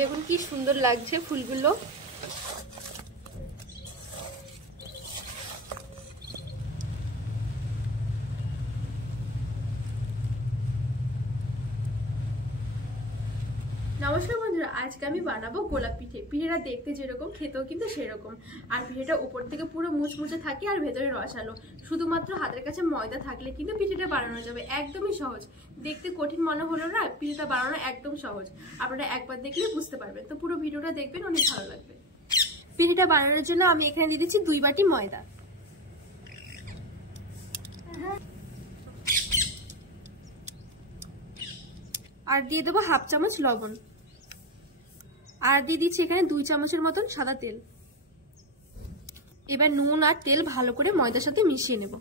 দেখুন কি সুন্দর লাগছে ফুলগুলো। নমস্কার বন্ধুরা, আজকে আমি বানাবো গোলাপ পিঠে। পিঠেটা দেখতে যেরকম খেতেও কিন্তু সেরকম। আর পিঠেটা উপর থেকে পুরো মুচমুচে থাকে আর ভেতরে রসালো। শুধুমাত্র হাতের কাছে ময়দা থাকলে কিন্তু পিঠেটা বানানো যাবে, একদমই সহজ। দেখতে কঠিন মনে হলো না, পিঠেটা বানানো একদম সহজ। আপনারা একবার দেখলে বুঝতে পারবেন। তো পুরো ভিডিওটা দেখবেন, অনেক ভালো লাগবে। পিঠেটা বানানোর জন্য আমি এখানে দিয়ে দিচ্ছি 2 বাটি ময়দা। আর দিয়ে দেবো 1/2 চামচ লবণ। আর দিয়ে দিচ্ছি এখানে 2 চামচের মতন সাদা তেল। এবার নুন আর তেল ভালো করে ময়দার সাথে মিশিয়ে নেব।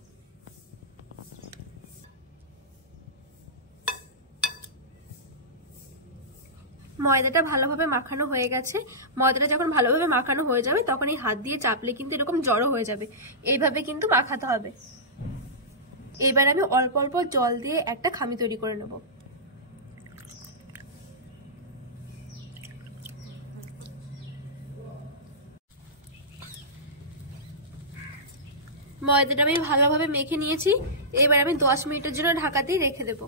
ময়দাটা ভালোভাবে মাখানো হয়ে গেছে। ময়দাটা যখন ভালোভাবে মাখানো হয়ে যাবে তখন এই হাত দিয়ে চাপলে কিন্তু এরকম জড়ো হয়ে যাবে। এইভাবে কিন্তু মাখাতে হবে। এবার আমি অল্প অল্প জল দিয়ে একটা খামি তৈরি করে নেব। ময়দাটা আমি ভালোভাবে মেখে নিয়েছি। এবার আমি 10 মিনিটের জন্য ঢাকা দিয়ে রেখে দেব।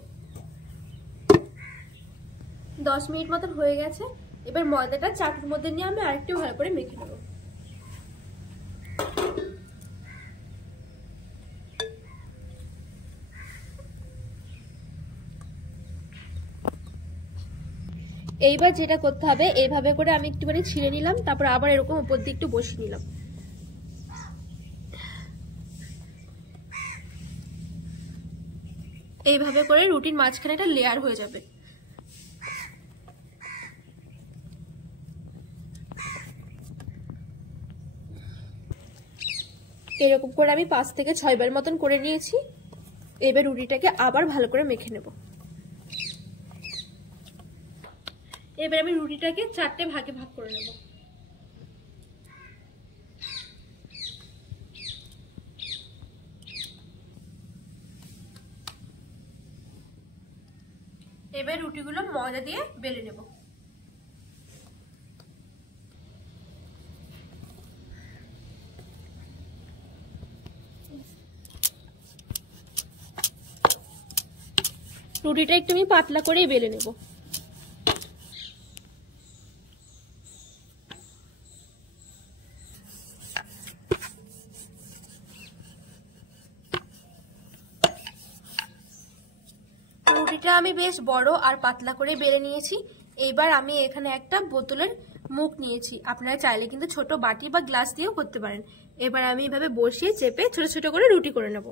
10 মিনিট মতন হয়ে গেছে। এবার ময়দাটা চাটুর মধ্যে নিয়ে আমি আরেকটু ভালো করে মেখে নেব। এইবার যেটা করতে হবে, এইভাবে করে আমি একটুখানি ছিঁড়ে নিলাম, তারপর আবার এরকম উপর দিয়ে একটু বসিয়ে নিলাম। এইভাবে করে রুটির মাঝখানে একটা লেয়ার হয়ে যাবে। এরকম করে আমি 5 থেকে 6 বার মতন করে নিয়েছি। এবার রুটিটাকে আবার ভালো করে মেখে নেব। এবার আমি রুটিটাকে 4টে ভাগে ভাগ করে নেব। এবার রুটিগুলো ময়দা দিয়ে বেলে নেব। রুটিটা একটু আমি পাতলা করেই বেলে নেব। রুটিটা আমি বেশ বড় আর পাতলা করে বেলে নিয়েছি। এইবার আমি এখানে একটা বোতলের মুখ নিয়েছি। আপনারা চাইলে কিন্তু ছোট বাটি বা গ্লাস দিয়েও করতে পারেন। এবার আমি এভাবে বসিয়ে চেপে ছোট ছোট করে রুটি করে নেব।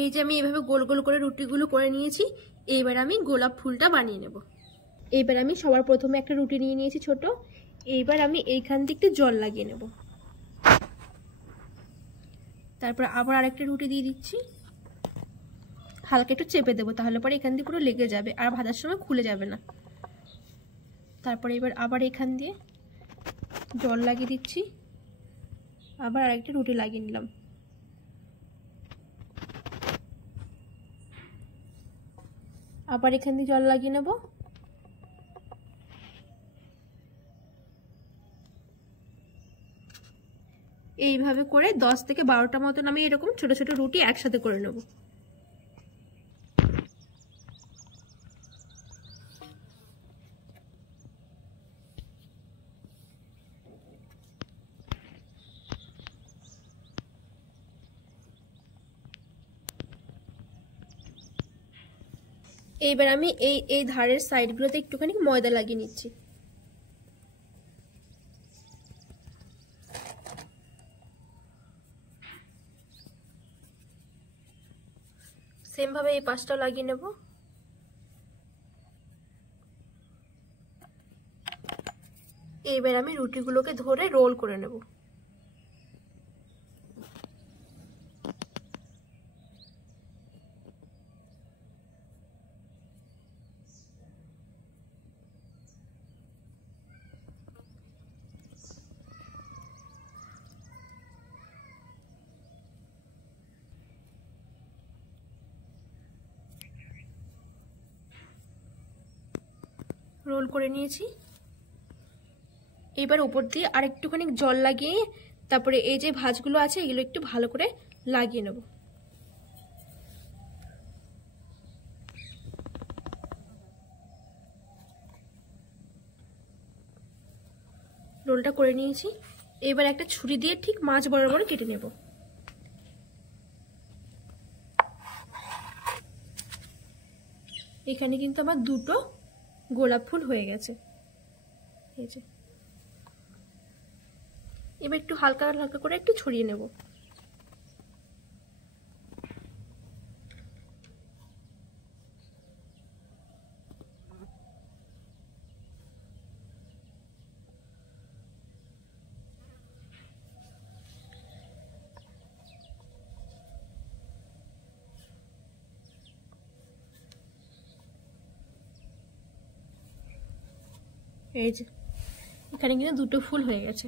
এই যে আমি এভাবে গোল গোল করে রুটিগুলো করে নিয়েছি। এইবার আমি গোলাপ ফুলটা বানিয়ে নেব। এইবার আমি সবার প্রথমে একটা রুটি নিয়ে নিয়েছি ছোট। এইবার আমি এইখান থেকে একটু জল লাগিয়ে নেব। তারপর আবার আরেকটা রুটি দিয়ে দিচ্ছি। হালকা একটু চেপে দেবো, তাহলে পরে এখান দিয়ে পুরো লেগে যাবে আর ভাজার সময় খুলে যাবে না। তারপরে এবার আবার এখান দিয়ে জল লাগিয়ে দিচ্ছি। আবার আরেকটা রুটি লাগিয়ে নিলাম। আবার এখান দিয়ে জল লাগিয়ে নেব। এইভাবে করে 10 থেকে 12টা মতন আমি এরকম ছোট ছোট রুটি একসাথে করে নেব। এইবার আমি এই ধারের সাইডগুলোতে একটুখানি ময়দা লাগিয়ে নিচ্ছি। সেম ভাবে এই পাশটাও লাগিয়ে নেব। এইবার আমি রুটিগুলোকে ধরে রোল করে নেব। রোল করে নিয়েছি। এবার উপর দিয়ে আর একটুখানি জল লাগিয়ে তারপরে এই যে ভাঁজগুলো আছে এগুলো একটু ভালো করে লাগিয়ে নেব। রোলটা করে নিয়েছি। এবার একটা ছুরি দিয়ে ঠিক মাছ বরাবর কেটে নেব। এখানে কিন্তু আমার দুটো গোলাপ ফুল হয়ে গেছে। এই যে এবার একটু হালকা হালকা করে একটু ছড়িয়ে নেব। এই যে এখানে কিন্তু দুটো ফুল হয়ে গেছে।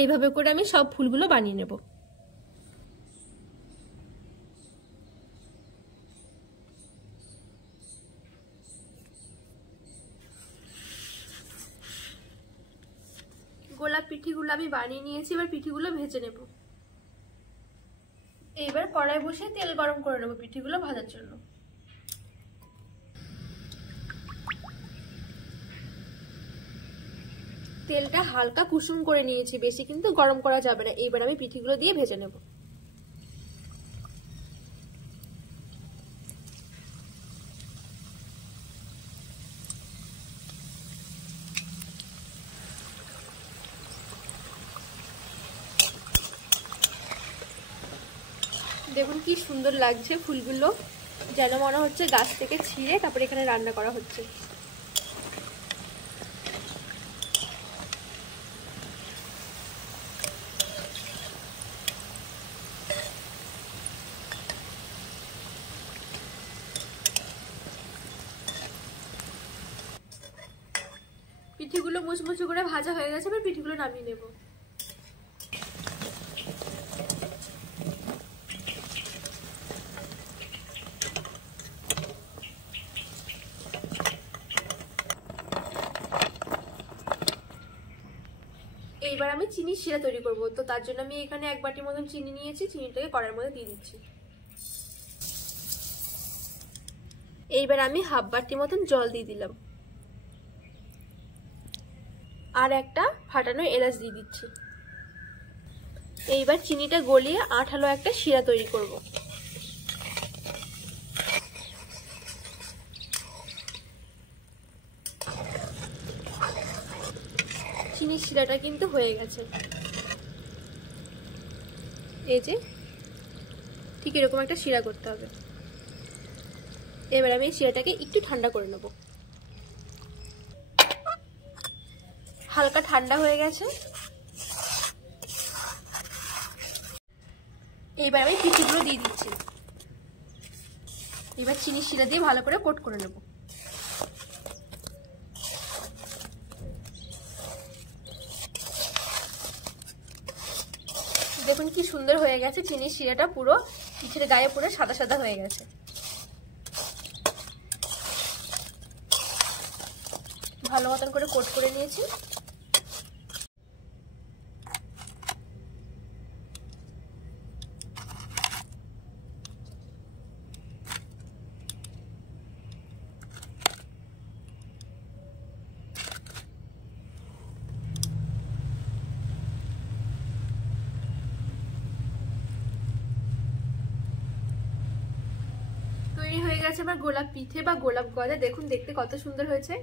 এইভাবে করে আমি সব ফুলগুলো বানিয়ে নেব। গোলাপ পিঠিগুলো আমি বানিয়ে নিয়েছি। এবার পিঠিগুলো ভেজে নেব। এইবার কড়াই বসিয়ে তেল গরম করে নেব পিঠিগুলো ভাজার জন্য। তেলটা হালকা কুসুম করে নিয়েছি, বেশি কিন্তু গরম করা যাবে না। এইবার আমি পিঠিগুলো দিয়ে ভেজে নেব। দেখুন কি সুন্দর লাগছে ফুলগুলো, যেন মনে হচ্ছে গাছ থেকে ছিঁড়ে তারপরে এখানে রান্না করা হচ্ছে। পিঠিগুলো মুচমুচে করে ভাজা হয়ে গেছে। এবার পিঠিগুলো নামিয়ে নেব। এইবার আমি চিনির শিরা তৈরি করব। তো তার জন্য আমি এখানে 1 বাটি মতন চিনি নিয়েছি। চিনিটাকে কড়াইয়ের মধ্যে দিয়ে দিচ্ছি। এইবার আমি 1/2 বাটি মতন জল দিয়ে দিলাম। আর একটা ফাটানো এলাচ দিয়ে দিচ্ছি। এইবার চিনিটা গলিয়ে আঠালো একটা শিরা তৈরি করব। চিনির শিরাটা কিন্তু হয়ে গেছে। এই যে ঠিক এরকম একটা শিরা করতে হবে। এবার আমি এই শিরাটাকে একটু ঠান্ডা করে নেব। হালকা ঠান্ডা হয়ে গেছে। এবার আমি পিঠিগুলো দিয়ে দিচ্ছি। এবার চিনির শিরা দিয়ে ভালো করে কোট করে নেব। দেখুন কি সুন্দর হয়ে গেছে। চিনির শিরাটা পুরো পিঠের গায়ে পুরো সাদা সাদা হয়ে গেছে। ভালো মতন করে কোট করে নিয়েছি। তৈরি হয়ে গেছে আমার গোলাপ পিঠে বা গোলাপ গজা। দেখুন দেখতে কত সুন্দর হয়েছে।